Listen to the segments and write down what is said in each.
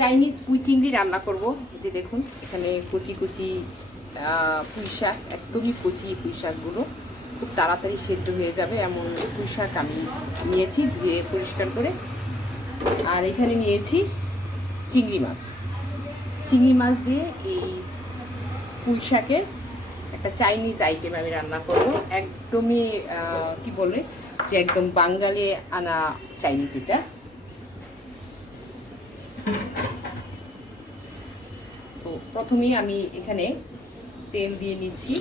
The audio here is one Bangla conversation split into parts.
চাইনিজ পুঁই চিংড়ি রান্না করব। যে দেখুন এখানে কচি কচি পুঁই শাক, একদমই কচি পুঁই শাকগুলো খুব তাড়াতাড়ি সেদ্ধ হয়ে যাবে এমন পুঁই শাক আমি নিয়েছি ধুয়ে পরিষ্কার করে। আর এখানে নিয়েছি চিংড়ি মাছ। চিংড়ি মাছ দিয়ে এই পুঁই শাকের একটা চাইনিজ আইটেম আমি রান্না করব। একদমই কি বলে যে একদম বাঙালি আনা চাইনিজ এটা। তো প্রথমেই আমি এখানে তেল দিয়ে নিচ্ছি।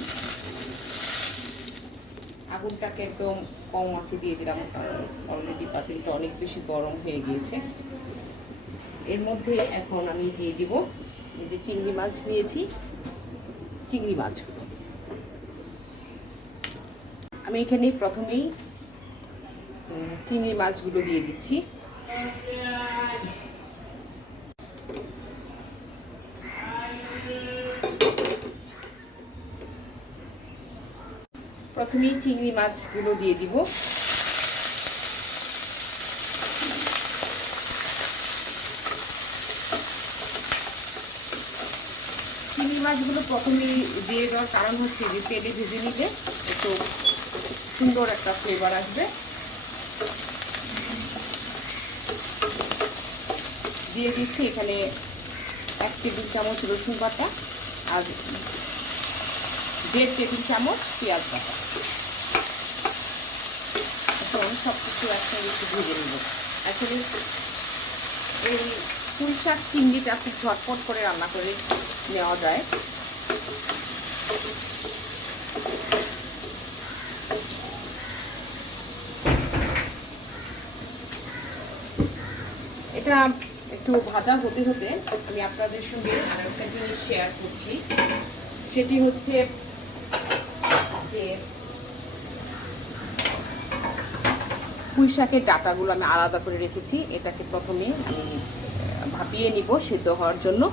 আগুনটাকে একদম কম আঁচে দিয়ে দিলাম, কারণ অলরেডি পাতিলটা অনেক বেশি গরম হয়ে গিয়েছে। এর মধ্যে এখন আমি দিয়ে দিব এই যে চিংড়ি মাছ নিয়েছি, চিংড়ি মাছগুলো আমি এখানে প্রথমেই চিংড়ি মাছগুলো দিয়ে দিচ্ছি। প্রথমেই চিংড়ি মাছগুলো দিয়ে দিব। চিংড়ি মাছগুলো প্রথমেই দিয়ে দেওয়ার কারণ হচ্ছে যে তেলে ভেজে নিলে একটু সুন্দর একটা ফ্লেভার আসবে। দিয়ে দিচ্ছি এখানে 1 টেবিল চামচ রসুন বাটা আর 1.5 টেবিল চামচ পেঁয়াজ বাটা। এখন সব কিছু একসঙ্গে একটু ভেজে নেব। আসলে এই পুঁই শাক চিংড়িটা খুব ঝটপট করে রান্না করে নেওয়া যায়। এটা একটু ভাজা হতে হতে আমি আপনাদের সঙ্গে আর একটা জিনিস শেয়ার করছি। সেটি হচ্ছে যে পুঁই শাকের ডাঁটাগুলো আমি আলাদা করে রেখেছি। এটাকে প্রথমে আমি ভাপিয়ে নিব সিদ্ধ হওয়ার জন্য,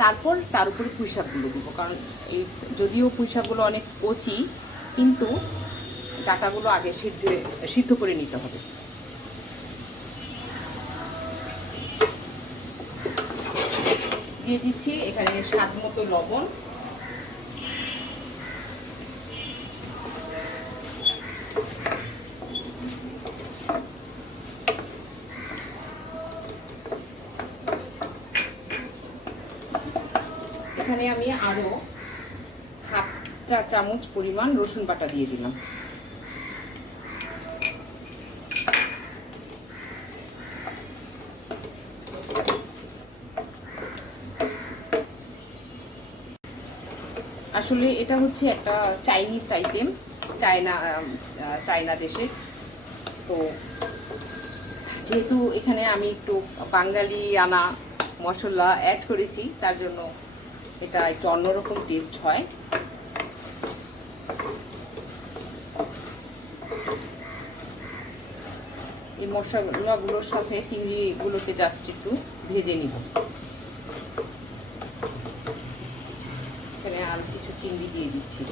তারপর তার উপরে পুঁই শাকগুলো দেবো। কারণ এই যদিও পুঁই শাকগুলো অনেক কচি, কিন্তু ডাঁটাগুলো আগে সিদ্ধ করে নিতে হবে। দিয়ে দিচ্ছি এখানে স্বাদ মতো লবণ, এখানে আমি আরো 1/2 চা চামচ পরিমাণ রসুন বাটা দিয়ে দিলাম। আসলে এটা হচ্ছে একটা চাইনিজ আইটেম, চায়না দেশের। তো যেহেতু এখানে আমি একটু বাঙালি আনা মশলা অ্যাড করেছি, তার জন্য এটা একটু অন্যরকম টেস্ট হয়। এই মশলাগুলোর সাথে চিংড়িগুলোকে জাস্ট একটু ভেজে নিব। এখানে আর কিছু চিংড়ি দিয়ে দিচ্ছি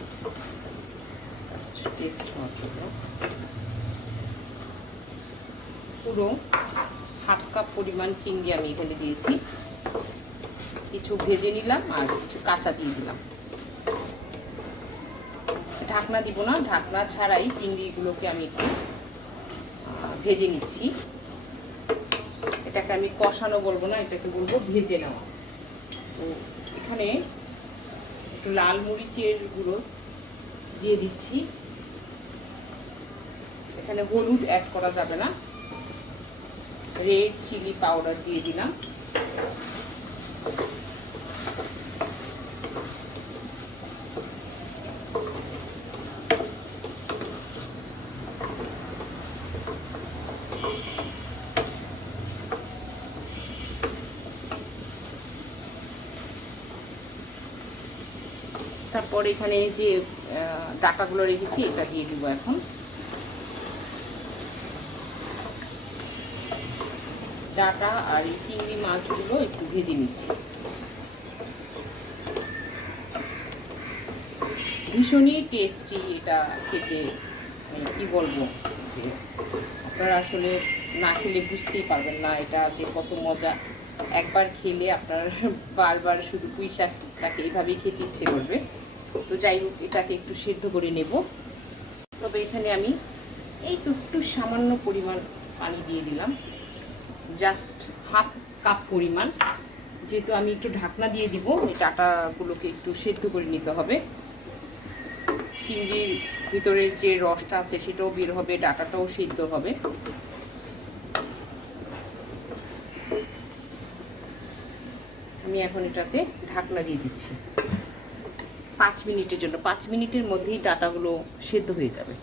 জাস্ট টেস্ট হওয়ার জন্য। পুরো 1/2 কাপ পরিমাণ চিংড়ি আমি এখানে দিয়েছি। কিছু ভেজে নিলাম আর কিছু কাঁচা দিয়ে দিলাম। ঢাকনা দিব না, ঢাকনা ছাড়াই চিংড়িগুলোকে আমি একটু ভেজে নিচ্ছি। এটাকে আমি কষানো বলবো না, এটাকে বলবো ভেজে নেওয়া। তো এখানে একটু লাল মরিচের গুঁড়ো দিয়ে দিচ্ছি। এখানে হলুদ অ্যাড করা যাবে না, রেড চিলি পাউডার দিয়ে দিলাম। তারপর এখানে যে ডাঁটাগুলো রেখেছি এটা দিয়ে দিব। এখন ডাঁটা আর এই চিংড়ি মাছগুলো একটু ভেজে নিচ্ছি। ভীষণই টেস্টি এটা খেতে, কি বলবো, যে আপনারা আসলে না খেলে বুঝতেই পারবেন না এটা যে কত মজা। একবার খেলে আপনার বারবার শুধু পুঁই শাকটাকে এইভাবেই খেতে ইচ্ছে করবে। তো যাই হোক, এটাকে একটু সেদ্ধ করে নেব। তবে এখানে আমি এই তো একটু সামান্য পরিমাণ পানি দিয়ে দিলাম, জাস্ট হাফ কাপ পরিমাণ, যেহেতু আমি একটু ঢাকনা দিয়ে দিব। এই ডাঁটাগুলোকে একটু সেদ্ধ করে নিতে হবে। চিংড়ির ভিতরের যে রসটা আছে সেটাও বের হবে, ডাঁটাটাও সিদ্ধ হবে। আমি এখন এটাতে ঢাকনা দিয়ে দিচ্ছি 5 মিনিটের জন্য। 5 মিনিটের মধ্যেই ডাঁটাগুলো সেদ্ধ হয়ে যাবে।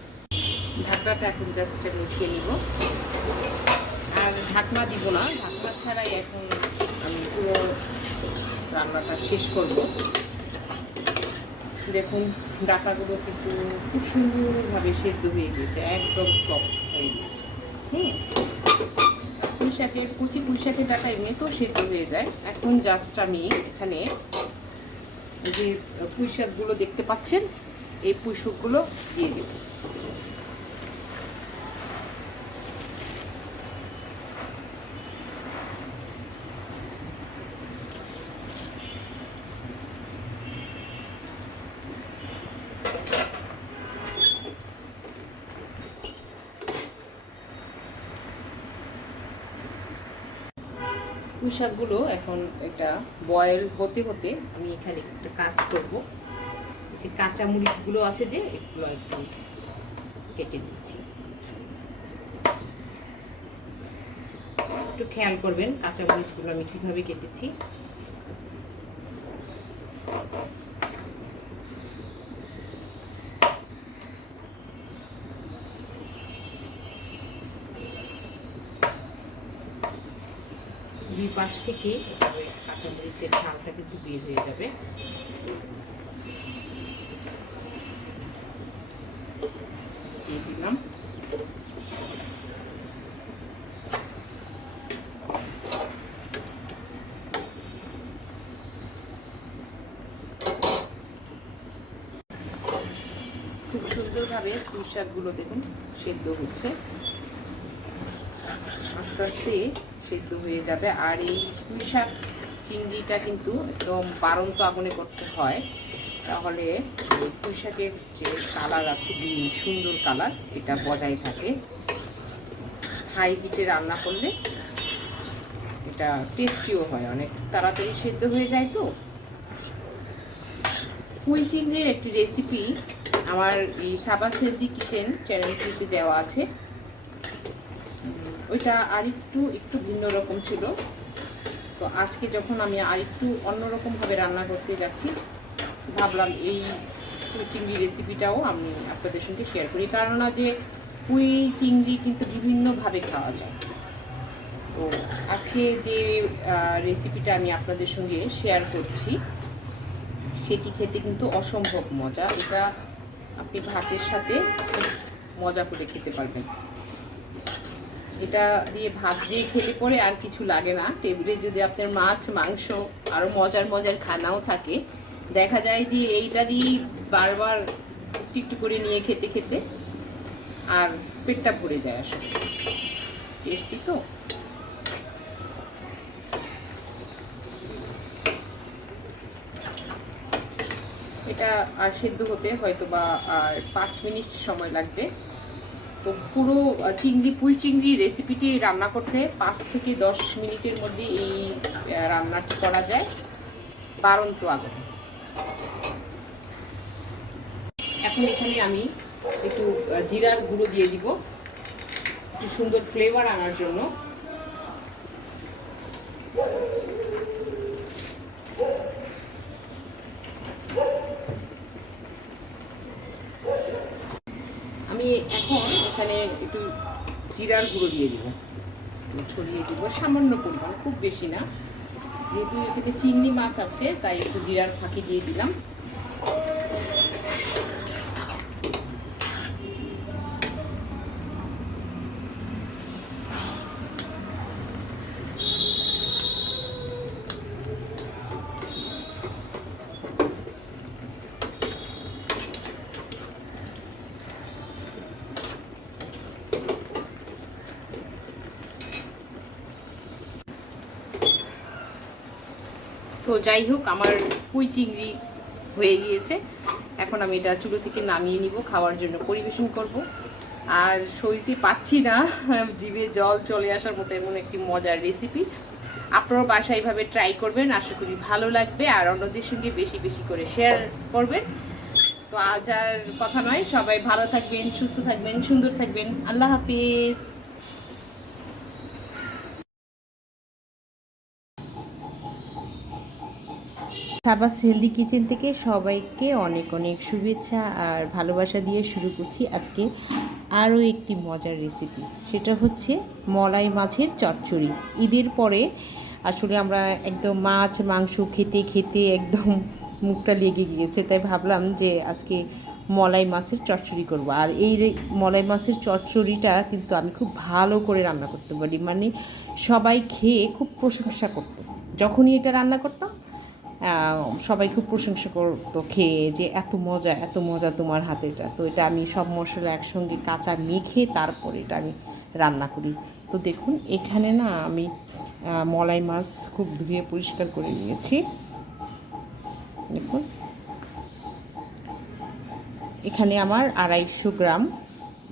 ঢাকনাটা এখন জাস্ট আমি উঠিয়ে নিব, আর ঢাকনা দিব না, ঢাকনা ছাড়াই এখন আমি পুরো রান্নাটা শেষ করব। দেখুন ডাঁটাগুলো কিন্তু খুব সুন্দরভাবে সেদ্ধ হয়ে গিয়েছে, একদম সফট হয়ে গিয়েছে। পুঁই শাকের কুচি পুঁই শাকের ডাঁটা এমনিতেও সেদ্ধ হয়ে যায়। এখন জাস্ট আমি এখানে যে পুঁই শাকগুলো দেখতে পাচ্ছেন, এই পুঁই শাকগুলো দিয়ে দেব। পুঁই শাকগুলো এখন একটা বয়েল হতে হতে আমি এখানে একটা কাজ করব, যে কাঁচা মরিচগুলো আছে যে এগুলো একটু কেটে নিচ্ছি। একটু খেয়াল করবেন কাঁচা মরিচগুলো আমি কিভাবে কেটেছি। দুই পাশ থেকে কাঁচামরিচের ঝালটা কিন্তু বের হয়ে যাবে। দিয়ে দিলাম। খুব সুন্দরভাবে পুঁই শাকগুলো দেখুন সেদ্ধ হচ্ছে, আস্তে আস্তে সেদ্ধ হয়ে যাবে। আর এই পুঁই শাক চিংড়িটা কিন্তু একদম বাড়ন্ত আগুনে করতে হয়, তাহলে পুঁই শাকের যে কালার আছে গ্রিন সুন্দর কালার, এটা বজায় থাকে। হাই হিটে রান্না করলে এটা টেস্টিও হয়, অনেক তাড়াতাড়ি সেদ্ধ হয়ে যায়। তো পুঁই চিংড়ির একটি রেসিপি আমার এই সাবাস হেলদি কিচেন চ্যানেলটিতে দেওয়া আছে। ওইটা একটু ভিন্ন রকম ছিল। তো আজকে যখন আমি আরেকটু অন্যরকমভাবে রান্না করতে যাচ্ছি, ভাবলাম এই পুঁই চিংড়ি রেসিপিটাও আমি আপনাদের সঙ্গে শেয়ার করি। কারণ যে পুঁই চিংড়ি কিন্তু বিভিন্নভাবে খাওয়া যায়। তো আজকে যে রেসিপিটা আমি আপনাদের সঙ্গে শেয়ার করছি সেটি খেতে কিন্তু অসম্ভব মজা। এটা আপনি ভাতের সাথে মজা করে খেতে পারবেন। এটা দিয়ে ভাত দিয়ে খেলে পরে আর কিছু লাগে না। টেবিলে যদি আপনার মাছ মাংস আরও মজার মজার খানাও থাকে, দেখা যায় যে এইটা দিয়ে বারবার একটু একটু করে নিয়ে খেতে খেতে আর পেটটা ভরে যায়। আসলে টেস্টি তো। এটা আর সেদ্ধ হতে হয়তো বা আর 5 মিনিট সময় লাগবে। তো পুরো পুঁই চিংড়ি রেসিপিটি রান্না করতে 5 থেকে 10 মিনিটের মধ্যে এই রান্নাটি করা যায় বাড়ন্ত আগুনে। এখন এখানে আমি একটু জিরার গুঁড়ো দিয়ে দিব একটু সুন্দর ফ্লেভার আনার জন্য। আমি এখন এখানে একটু জিরার গুঁড়ো দিয়ে দিব, ছড়িয়ে দিব সামান্য পরিমাণ, খুব বেশি না। যেহেতু এখানে চিংড়ি মাছ আছে তাই একটু জিরার ফাঁকি দিয়ে দিলাম। তো যাই হোক, আমার পুঁই চিংড়ি হয়ে গিয়েছে। এখন আমি এটা চুলো থেকে নামিয়ে নিব, খাওয়ার জন্য পরিবেশন করব। আর সইতে পারছি না, জিভে জল চলে আসার মতো এমন একটি মজার রেসিপি। আপনারাও বাসায় এইভাবে ট্রাই করবেন, আশা করি ভালো লাগবে। আর অন্যদের সঙ্গে বেশি বেশি করে শেয়ার করবেন। তো আজ আর কথা নয়, সবাই ভালো থাকবেন, সুস্থ থাকবেন, সুন্দর থাকবেন। আল্লাহ হাফিজ। সাবাস হেলদি কিচেন থেকে সবাইকে অনেক অনেক শুভেচ্ছা আর ভালোবাসা দিয়ে শুরু করছি আজকে আরও একটি মজার রেসিপি। সেটা হচ্ছে মলাই মাছের চচ্চড়ি। ঈদের পরে আসলে আমরা একদম মাছ মাংস খেতে খেতে একদম মুখটা লেগে গিয়েছে, তাই ভাবলাম যে আজকে মলাই মাছের চচ্চড়ি করব। আর এই মলাই মাছের চচ্চড়িটা কিন্তু আমি খুব ভালো করে রান্না করতে পারি, মানে সবাই খেয়ে খুব প্রশংসা করতো। যখনই এটা রান্না করতাম সবাই খুব প্রশংসা করতো খেয়ে, যে এত মজা তোমার হাতেটা। তো এটা আমি সব মশলা একসঙ্গে কাঁচা মেখে তারপর এটা আমি রান্না করি। তো দেখুন, এখানে না আমি মলাই মাছ খুব ধুয়ে পরিষ্কার করে নিয়েছি। দেখুন, এখানে আমার 250 গ্রাম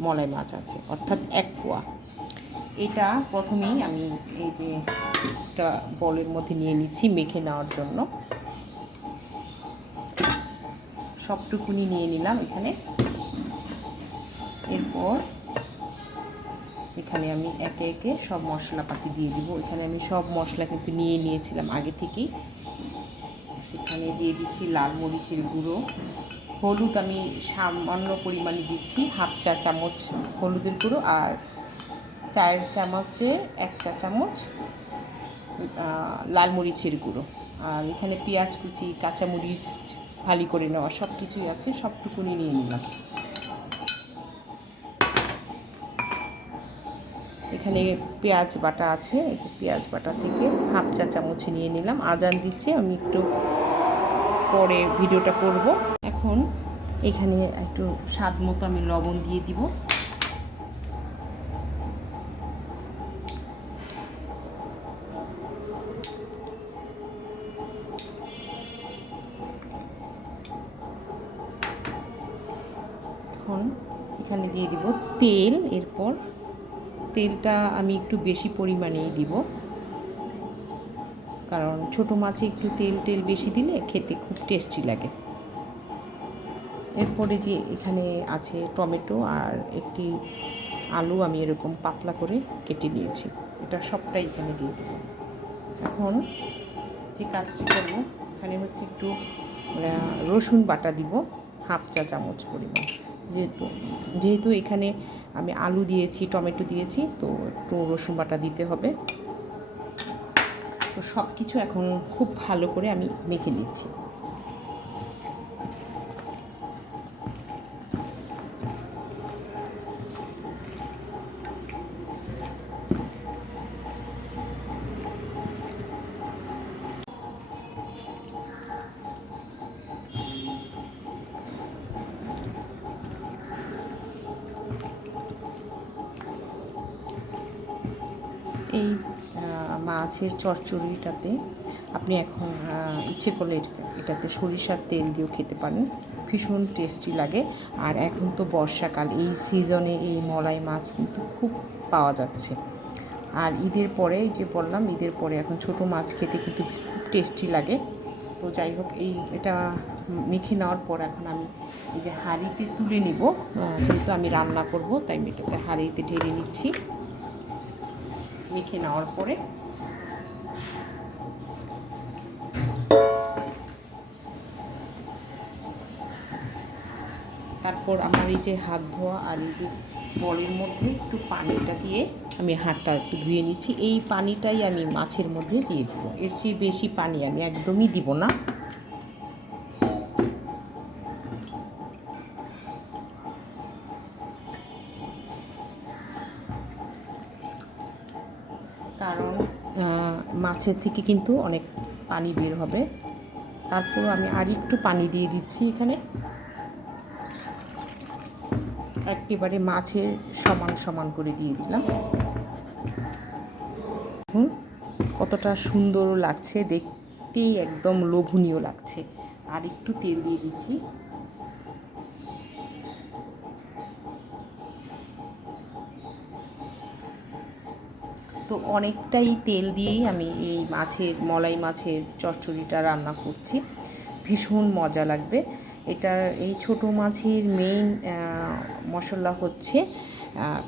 মলাই মাছ আছে, অর্থাৎ 1 পোয়া। এটা প্রথমেই আমি এই যে একটা বলের মধ্যে নিয়ে নিচ্ছি মেখে নেওয়ার জন্য। সবটুকুনি নিয়ে নিলাম এখানে। এরপর এখানে আমি একে একে সব মশলাপাতি দিয়ে দিব। এখানে আমি সব মশলা কিন্তু নিয়ে নিয়েছিলাম আগে থেকেই। সেখানে দিয়ে দিচ্ছি লাল মরিচের গুঁড়ো, হলুদ আমি সামান্য পরিমাণে দিচ্ছি, 1/2 চা চামচ হলুদের গুঁড়ো, আর 4 চামচের 1 চা চামচ লাল মরিচের গুঁড়ো। আর এখানে পেঁয়াজ কুচি, কাঁচামরিচ ফালি করে নেওয়া সব কিছুই আছে, সবটুকুনি নিয়ে নিলাম। এখানে পেঁয়াজ বাটা আছে, পেঁয়াজ বাটা থেকে 1/2 চা চামচ নিয়ে নিলাম। আজান দিচ্ছে, আমি একটু পরে ভিডিওটা করব। এখন এখানে একটু স্বাদ মতো আমি লবণ দিয়ে দিব। এখন এখানে দিয়ে দিব তেল। এরপর তেলটা আমি একটু বেশি পরিমাণেই দিব, কারণ ছোটো মাছে একটু তেল বেশি দিলে খেতে খুব টেস্টি লাগে। এরপরে যে এখানে আছে টমেটো আর একটি আলু আমি এরকম পাতলা করে কেটে নিয়েছি, এটা সবটাই এখানে দিয়ে দেব। এখন যে কাজটি করব, এখানে হচ্ছে একটু রসুন বাটা দিব, 1/2 চা চামচ পরিমাণ। যেহেতু এখানে আমি আলু দিয়েছি, টমেটো দিয়েছি, তো একটু রসুন বাটা দিতে হবে। তো সব কিছু এখন খুব ভালো করে আমি মেখে নিচ্ছি। এই মাছের চচ্চড়িটাতে আপনি এখন ইচ্ছে করলে এটাতে সরিষার তেল দিয়েও খেতে পারেন, ভীষণ টেস্টি লাগে। আর এখন তো বর্ষাকাল, এই সিজনে এই মলাই মাছ কিন্তু খুব পাওয়া যাচ্ছে। আর ঈদের পরে যে বললাম, ঈদের পরে এখন ছোটো মাছ খেতে কিন্তু খুব টেস্টি লাগে। তো যাই হোক, এটা মেখে নেওয়ার পর এখন আমি এই যে হাঁড়িতে তুলে নিব। যেহেতু আমি রান্না করব, তাই এটাতে হাঁড়িতে ঢেলে নিচ্ছি। মেখে নেওয়ার পরে তারপর আমার এই যে হাত ধোয়া আর এই যে বলের মধ্যে একটু পানিটা দিয়ে আমি হাতটা একটু ধুয়ে নিচ্ছি। এই পানিটাই আমি মাছের মধ্যে দিয়ে দেব, এর চেয়ে বেশি পানি আমি একদমই দিব না। কারণ মাছের থেকে কিন্তু অনেক পানি বের হবে। তারপরও আমি আর একটু পানি দিয়ে দিচ্ছি এখানে, একেবারে মাছের সমান সমান করে দিয়ে দিলাম। কতটা সুন্দর লাগছে দেখতে দেখতেই একদম লোভনীয় লাগছে। আর একটু তেল দিয়ে দিচ্ছি। তো অনেকটাই তেল দিয়েই আমি এই মলাই মাছের চচ্চড়িটা রান্না করছি। ভীষণ মজা লাগবে। এটা এই ছোট মাছের মেইন মশলা হচ্ছে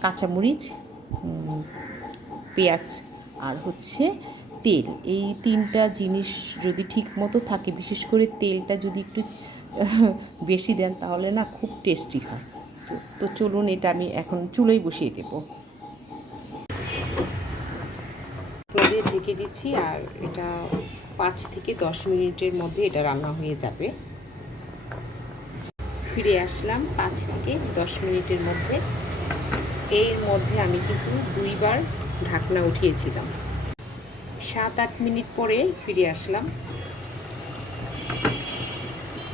কাঁচামরিচ, পেঁয়াজ আর হচ্ছে তেল। এই তিনটা জিনিস যদি ঠিক মতো থাকে, বিশেষ করে তেলটা যদি একটু বেশি দেন তাহলে না খুব টেস্টি হয়। তো চলুন, এটা আমি এখন চুলোয় বসিয়ে দেবো। ঢেকে দিচ্ছি আর এটা 5 থেকে 10 মিনিটের মধ্যে এটা রান্না হয়ে যাবে। ফিরে আসলাম 5 থেকে 10 মিনিটের মধ্যে। এর মধ্যে আমি কিন্তু 2 বার ঢাকনা উঠিয়েছিলাম। 7-8 মিনিট পরে ফিরে আসলাম।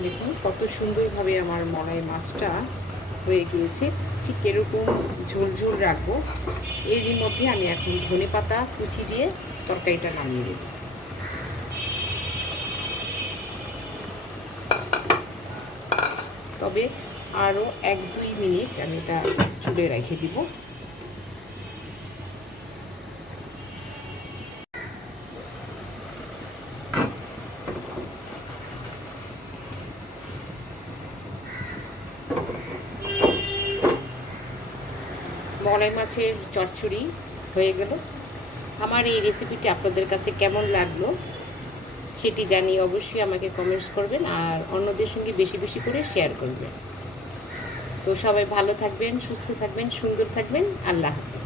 দেখুন কত সুন্দরভাবে আমার মলাই মাছটা হয়ে গিয়েছে। ঠিক এরকম ঝোল ঝোল রাখবো। এরই মধ্যে আমি এখন ধনেপাতা কুচি দিয়ে তরকারিটা নামিয়ে দেব। তবে আরও 1-2 মিনিট আমি এটা চুলে রেখে দিব। মলাই মাছের চচ্চড়ি হয়ে গেল। আমার এই রেসিপিটি আপনাদের কাছে কেমন লাগলো সেটি জানিয়ে অবশ্যই আমাকে কমেন্টস করবেন আর অন্যদের সঙ্গে বেশি বেশি করে শেয়ার করবেন। তো সবাই ভালো থাকবেন, সুস্থ থাকবেন, সুন্দর থাকবেন। আল্লাহ হাফেজ।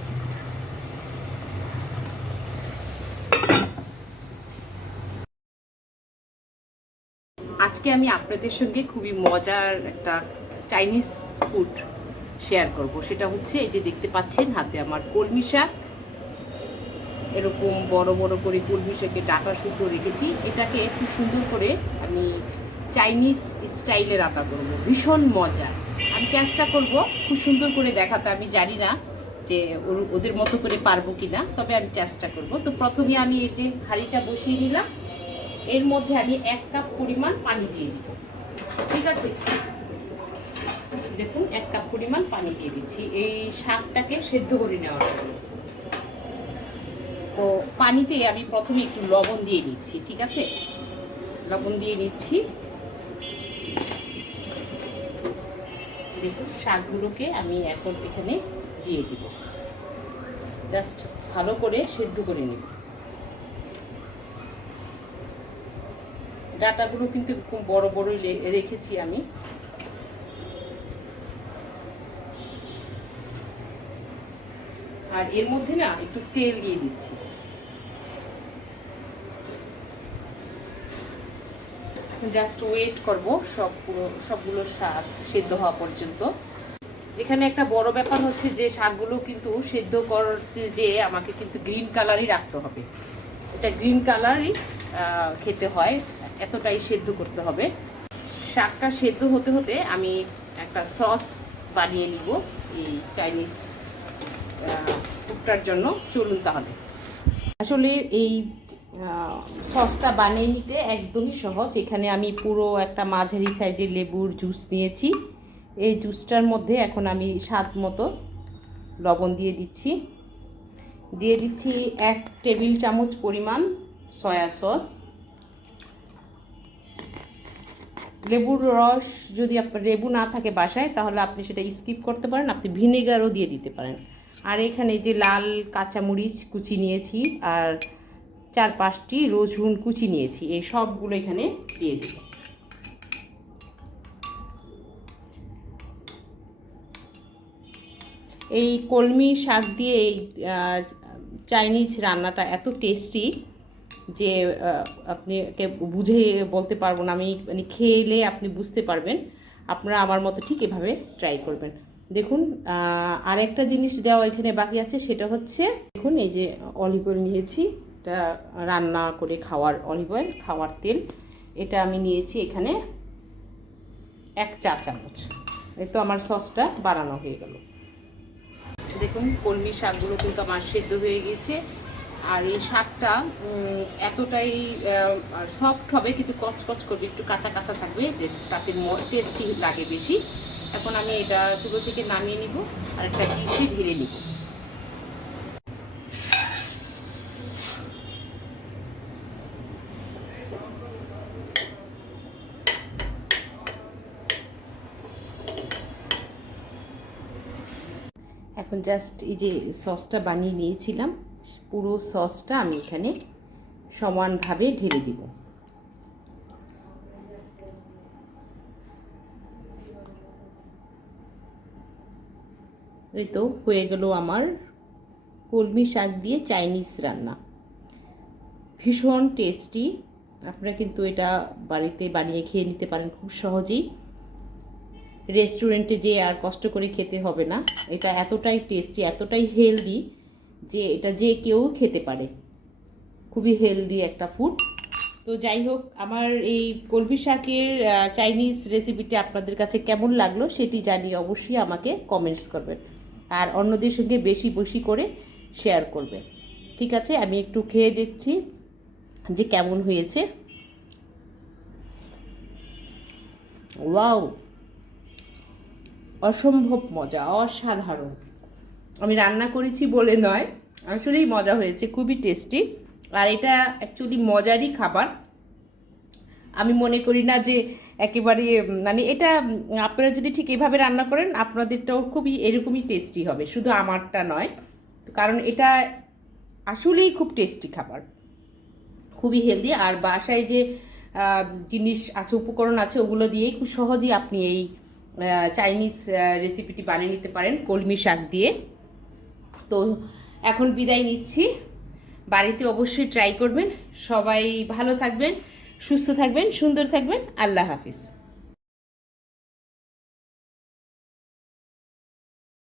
আজকে আমি আপনাদের সঙ্গে খুবই মজার একটা চাইনিজ ফুড শেয়ার করব। সেটা হচ্ছে এই যে দেখতে পাচ্ছেন হাতে আমার কলমি শাক। এরকম বড় বড় করে কলমি শাকে ডাঁটা শুদ্ধ রেখেছি। এটাকে খুব সুন্দর করে আমি চাইনিজ স্টাইলে রান্না করব। ভীষণ মজা। আমি চেষ্টা করব খুব সুন্দর করে দেখাতে। আমি জানি না যে ওদের মতো করে পারবো কি না, তবে আমি চেষ্টা করব। তো প্রথমে আমি এই যে হাঁড়িটা বসিয়ে নিলাম। এর মধ্যে আমি 1 কাপ পরিমাণ পানি দিয়ে দিব। ঠিক আছে, দেখুন 1 কাপ পরিমাণ পানি দিয়ে দিচ্ছি এই শাকটাকে সেদ্ধ করে নেওয়ার জন্য। তো পানিতে আমি প্রথমে একটু লবণ দিয়ে নিচ্ছি। ঠিক আছে, লবণ দিয়ে নিচ্ছি। দেখুন শাকগুলোকে আমি এখন এখানে দিয়ে দিব। জাস্ট ভালো করে সেদ্ধ করে নেব। ডাঁটাগুলো কিন্তু খুব বড় বড় রেখেছি আমি। আর এর মধ্যে না একটু তেল দিয়ে দিচ্ছি। জাস্ট ওয়েট করব সবগুলো শাক সেদ্ধ হওয়া পর্যন্ত। এখানে একটা বড় ব্যাপার হচ্ছে যে শাকগুলো কিন্তু সেদ্ধ করতে যে আমাকে কিন্তু গ্রিন কালারই রাখতে হবে। এটা গ্রিন কালারই খেতে হয়, এতটাই সেদ্ধ করতে হবে। শাকটা সেদ্ধ হতে হতে আমি একটা সস বানিয়ে নিব এই চাইনিজ ফুডটার জন্য। চলুন তাহলে। আসলে এই সসটা বানিয়ে নিতে একদমই সহজ। এখানে আমি পুরো একটা মাঝারি সাইজের লেবুর জুস নিয়েছি। এই জুসটার মধ্যে এখন আমি স্বাদ মতো লবণ দিয়ে দিচ্ছি। 1 টেবিল চামচ পরিমাণ সয়া সস। লেবুর রস যদি আপনার লেবু না থাকে বাসায় তাহলে আপনি সেটা স্কিপ করতে পারেন, আপনি ভিনেগারও দিয়ে দিতে পারেন। আর এখানে যে লাল কাঁচামরিচ কুচি নিয়েছি আর 4-5টি রসুন কুচি নিয়েছি, এই সবগুলো এখানে দিয়ে দিব। এই কলমি শাক দিয়ে এই চাইনিজ রান্নাটা এত টেস্টি যে আপনাকে বুঝে বলতে পারবো না। আমি মানে খেলে আপনি বুঝতে পারবেন। আপনারা আমার মতো ঠিক এভাবে ট্রাই করবেন। দেখুন আর একটা জিনিস দেওয়া এখানে বাকি আছে, সেটা হচ্ছে দেখুন এই যে অলিভ অয়েল নিয়েছি। এটা রান্না করে খাওয়ার অলিভ অয়েল, খাওয়ার তেল। এটা আমি নিয়েছি এখানে 1 চা চামচ। এই তো আমার সসটা বানানো হয়ে গেল। দেখুন কলমি শাকগুলো কিন্তু আমার সেদ্ধ হয়ে গেছে। আর এই শাকটা এতটাই সফট হবে, কিন্তু কচকচ করবে, একটু কাঁচা কাঁচা থাকবে, তাতে টেস্টি লাগে বেশি। এখন আমি এটা চুলো থেকে নামিয়ে নিব আর একটা ডিশে ঢেলে নিব। এখন জাস্ট এই যে সসটা বানিয়ে নিয়েছিলাম, পুরো সসটা আমি এখানে সমানভাবে ঢেলে দিব। এই তো হয়ে গেল আমার কলমি শাক দিয়ে চাইনিজ রান্না। ভীষণ টেস্টি। আপনারা কিন্তু এটা বাড়িতে বানিয়ে খেয়ে নিতে পারেন খুব সহজেই। রেস্টুরেন্টে যেয়ে আর কষ্ট করে খেতে হবে না। এটা এতটাই টেস্টি, এতটাই হেলদি যে এটা যে কেউ খেতে পারে। খুবই হেলদি একটা ফুড। তো যাই হোক, আমার এই কলমি শাকের চাইনিজ রেসিপিটি আপনাদের কাছে কেমন লাগলো সেটি জানিয়ে অবশ্যই আমাকে কমেন্টস করবেন, আর অন্যদের সঙ্গে বেশি বেশি করে শেয়ার করবেন। ঠিক আছে, আমি একটু খেয়ে দেখছি যে কেমন হয়েছে। ওয়াও, অসম্ভব মজা, অসাধারণ। আমি রান্না করেছি বলে নয়, আসলেই মজা হয়েছে, খুবই টেস্টি। আর এটা অ্যাকচুয়ালি মজারই খাবার। আমি মনে করি না যে একেবারে মানে এটা আপনারা যদি ঠিক এভাবে রান্না করেন আপনাদেরটাও খুবই এরকমই টেস্টি হবে, শুধু আমারটা নয়। কারণ এটা আসলেই খুব টেস্টি খাবার, খুবই হেলদি। আর বাসায় যে জিনিস আছে, উপকরণ আছে, ওগুলো দিয়েই খুব সহজেই আপনি এই চাইনিজ রেসিপিটি বানিয়ে নিতে পারেন কলমি শাক দিয়ে। তো এখন বিদায় নিচ্ছি, বাড়িতে অবশ্যই ট্রাই করবেন। সবাই ভালো থাকবেন, সুস্থ থাকবেন, সুন্দর থাকবেন। আল্লাহ হাফিজ।